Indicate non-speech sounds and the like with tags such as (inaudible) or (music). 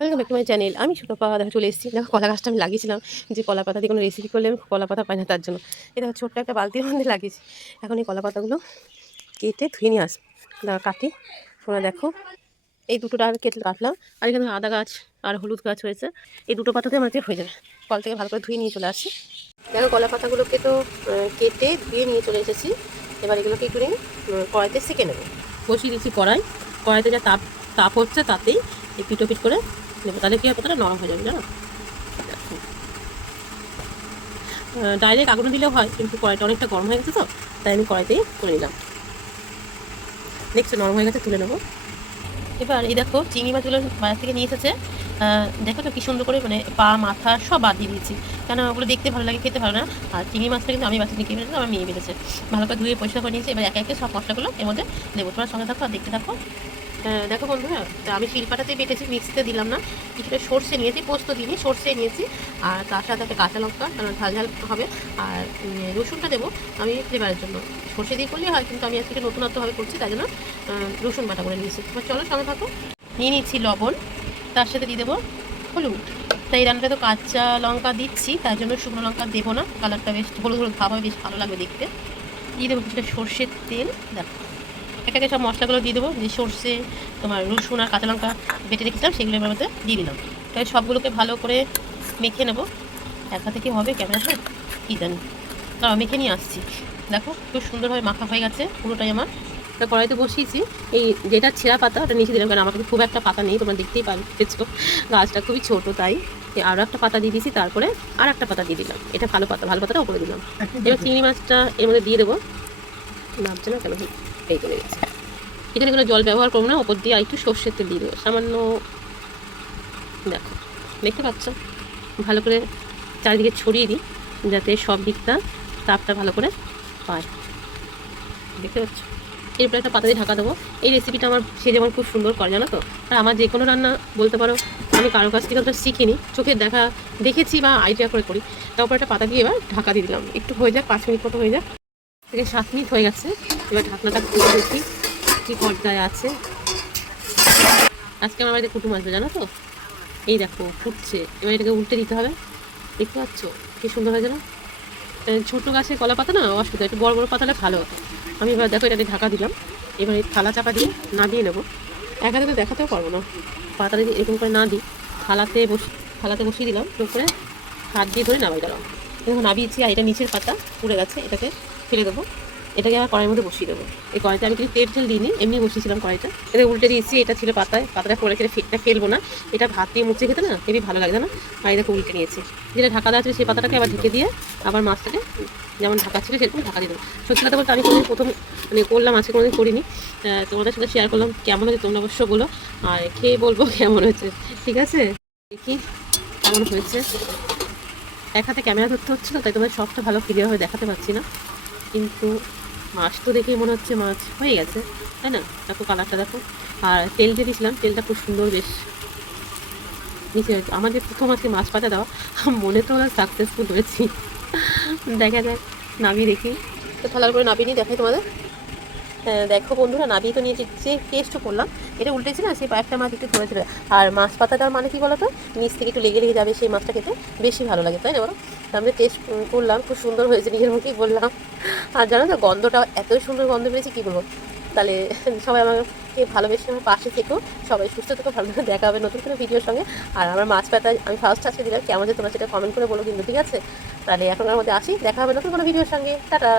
Welcome back to my channel আমি ছোটো পাওয়া দেখা চলে এসেছি। দেখো কলা গাছটা আমি লাগিয়েছিলাম যে কলা পাতা দিয়ে কোনো রেসিপি করলে আমি কলা পাতা পাই না তার জন্য। এটা ছোট্ট একটা বালতির মধ্যে লাগিয়েছি। এখন এই কলা পাতাগুলো কেটে ধুয়ে নিয়ে দাঁড়া কাটি, তোমরা দেখো। এই দুটো ডাল কেটে কাটলাম। আর এখানে আদা গাছ আর হলুদ গাছ হয়েছে। এই দুটো পাতাতে আমার হয়ে যাবে। কল থেকে ভালো করে ধুয়ে নিয়ে চলে আসি। দেখো কলা পাতাগুলোকে তো কেটে ধুয়ে নিয়ে চলে এসেছি। এবার এগুলোকে একটু কড়াইতে সেঁকে নেব। বসিয়ে দিচ্ছি কড়াই। কড়াইতে যা তাপ তাপ হচ্ছে তাতেই এই পিটো পিট করে নেব। তাহলে কী হয় পাতাটা নরম হয়ে যাবে, জানো? ডাইরেক্ট আগুনে দিলেও হয়, কিন্তু কড়াইটা অনেকটা গরম হয়ে গেছে তো, তাই আমি কড়াইতেই করে নিলাম। দেখছ, নরম হয়ে গেছে, তুলে নেব। এবার এই দেখো, চিংড়ি মাছগুলো বাজার থেকে নিয়ে এসেছে। দেখো তো কি সুন্দর করে মানে পা, মাথা সব বাদ দিয়ে দিয়েছি। কেন, ওগুলো দেখতে ভালো লাগে, খেতে ভালো না। আর চিংড়ি মাছটা কিন্তু আমি বাচ্চা নিয়ে বেঁচেছি আমার মেয়ে বেঁচেছে ভালো করে ধুয়ে পরিষ্কার করে নিয়েছি, এবার একে একে সব মশলাগুলো এর মধ্যে দেবো। তোমার সঙ্গে থাকো আর দেখতে থাকো। দেখো বন্ধুরা তা আমি শিলপাটাতে বেটেছি, মিক্সিতে দিলাম না, কিছুটা সর্ষে নিয়েছি, পোস্ত দিইনি, সর্ষে নিয়েছি, আর তার সাথে একটা কাঁচা লঙ্কা, কারণ ঝাল ঝাল হবে, আর রসুনটা দেবো আমি ফ্লেভারের জন্য। সর্ষে দিয়ে করলেই হয়, কিন্তু আমি আজকে নতুনত্বভাবে করছি, তাই জন্য রসুন বাটা করে নিয়েছি। চলো সঙ্গে থাকো। নিয়ে নিচ্ছি লবণ, তার সাথে দিয়ে দেবো হলুদ। তাই রান্নাটা তো কাঁচা লঙ্কা দিচ্ছি, তার জন্য শুকনো লঙ্কা দেবো না কালারটা বেশ, হলুদ হলুদ ভাব বেশ ভালো লাগবে দেখতে। দিয়ে দেবো কিছুটা সর্ষের তেল, দেখো। একে একে সব মশলাগুলো দিয়ে দেবো যে সর্ষে তোমার রসুন আর কাঁচা লঙ্কা বেটে রেখেছিলাম সেগুলো এবার মধ্যে দিয়ে দিলাম। তাই সবগুলোকে ভালো করে মেখে নেব। এক হাতে কি হবে ক্যামেরাতে কী জানি। তাও মেখে নিয়ে আসছি। দেখো খুব সুন্দরভাবে মাখা হয়ে গেছে পুরোটাই আমার। তা কড়াইতে বসিয়েছি। এই যেটা ছেঁড়া পাতা ওটা নিচে দিলাম কারণ আমার খুব একটা পাতা নেই তোমরা দেখতেই পারছ। গাছটা খুবই ছোট তাই। আরও একটা পাতা দিয়ে দিয়েছি তারপরে আর একটা পাতা দিয়ে দিলাম। এটা ভালো পাতা ভালো পাতাটা ওপরে দিলাম। এবার চিংড়ি মাছটা এর মধ্যে দিয়ে দেবো। নামছে না কেন? এই চলে গেছে এখানে কোনো জল ব্যবহার করব না, ওপর দিয়ে আর একটু সর্ষের তেল দিয়ে দেবো। সামান্য দেখো, দেখতে পাচ্ছ? ভালো করে চারিদিকে ছড়িয়ে দিই, যাতে সব দিকটা তাপটা ভালো করে পায়। দেখতে পাচ্ছ? এরপরে একটা পাতা দিয়ে ঢাকা দেবো। এই রেসিপিটা আমার সে যেমন খুব সুন্দর করে, জানো তো? আর আমার যে কোনো রান্না বলতে পারো, আমি কারও কাছ থেকে ওটা শিখিনি। চোখের দেখা, দেখেছি বা আইডিয়া করে করি। তারপর একটা পাতা দিয়ে এবার ঢাকা দিয়ে দিলাম। একটু হয়ে যাক, পাঁচ মিনিট মতো হয়ে যাক। থেকে সাত মিনিট হয়ে গেছে। এবার ঢাকনাটা খুলে দেখি কী পর্যায়ে আছে। আজকে আমার বাড়িতে কুটুম আসবে, জানো তো? এই দেখো, ফুটছে। এবার এটাকে উল্টে দিতে হবে। দেখতে পাচ্ছ? কি সুন্দর হয়েছে না ছোটো গাছে কলা পাতা না অসুবিধা, একটু বড় বড় পাতালে ভালো হতো। আমি এবার দেখো এটাতে ঢাকা দিলাম। এবার এই থালা চাপা দিয়ে নামিয়ে নেব। এক তো দেখাতেও পারব না। পাতাটা এরকম করে না দিই, থালাতে বসি, থালাতে বসিয়ে দিলাম করে হাত দিয়ে ধরে নামাই দিলাম দেখো নামিয়েছি আর এটা নিচের পাতা পুড়ে গেছে, এটাকে ফেলে দেবো। এটাকে আবার কড়াইয়ের মধ্যে বসিয়ে দেবো। এই কড়াইতে আমি কিন্তু তেল টেল দিইনি, এমনি বসিয়েছিলাম কড়াইটা। এটা উল্টে দিয়েছি, এটা ছিল পাতায়, পাতাটা পরে খেলে ফে- এটা ফেলব না। এটা ভাত দিয়ে মুছে খেতে না হেবি ভালো লাগে না আর এটাকে উল্টে নিয়েছি। যেটা ঢাকা দেওয়া ছিল, সেই পাতাটাকে আবার ঢেকে দিয়ে আবার মাছটাকে যেমন ঢাকা ছিল, সেরকম ঢাকা দিয়ে দেবো। সত্যি কথা বলতে আমি কোনোদিন প্রথম মানে করলাম, আজকে কোনোদিন করিনি। তোমাদের সাথে শেয়ার করলাম, কেমন হয়েছে তোমরা অবশ্য বলো। আর খেয়ে বলব কেমন হয়েছে, ঠিক আছে? দেখি কেমন হয়েছে। এক হাতে ক্যামেরা ধরতে হচ্ছে না তাই তোমাদের সবটা ভালো ক্লিয়ার হয়ে দেখাতে পারছি না। কিন্তু মাছ তো দেখেই মনে হচ্ছে মাছ হয়ে গেছে তাই না? দেখো কালারটা দেখো। আর তেল যে দিয়েছিলাম তেলটা খুব সুন্দর বেশ নিচে যে প্রথম আজকে মাছ পাতা দেওয়া (laughs) মনে তো ওরা সাকসেসফুল হয়েছি। দেখা যাক নামিয়ে দেখি। তো ভালো করে নামিয়ে নিয়ে দেখাই তোমাদের। হ্যাঁ, দেখো বন্ধুরা নাবিয়ে তো নিয়ে যে টেস্টও করলাম। এটা উল্টেছে না সেই কয়েকটা মাছ একটু ধরেছিল আর মাছ পাতাটার মানে কি বলতো? নিচ থেকে একটু লেগে লেগে যাবে সেই মাছটা খেতে, বেশি ভালো লাগে, তাই না বলো? আমি টেস্ট করলাম, খুব সুন্দর হয়েছে, নিজের মুখেই বললাম। আর জানো তো গন্ধটা এত সুন্দর গন্ধ পেয়েছি, কী বলব? তাহলে সবাই আমাকে ভালোবেসে আমার পাশে থেকেও সবাই সুস্থ থেকেও ভালো করে দেখা হবে নতুন কোনো ভিডিওর সঙ্গে। আর আমার মাছ পাতা আমি ফার্স্ট আজকে দিলাম, কেমন যে তোমরা সেটা কমেন্ট করে বলো কিন্তু, ঠিক আছে? তাহলে এখন মধ্যে আসি, দেখা হবে নতুন কোনো ভিডিওর সঙ্গে। টাটা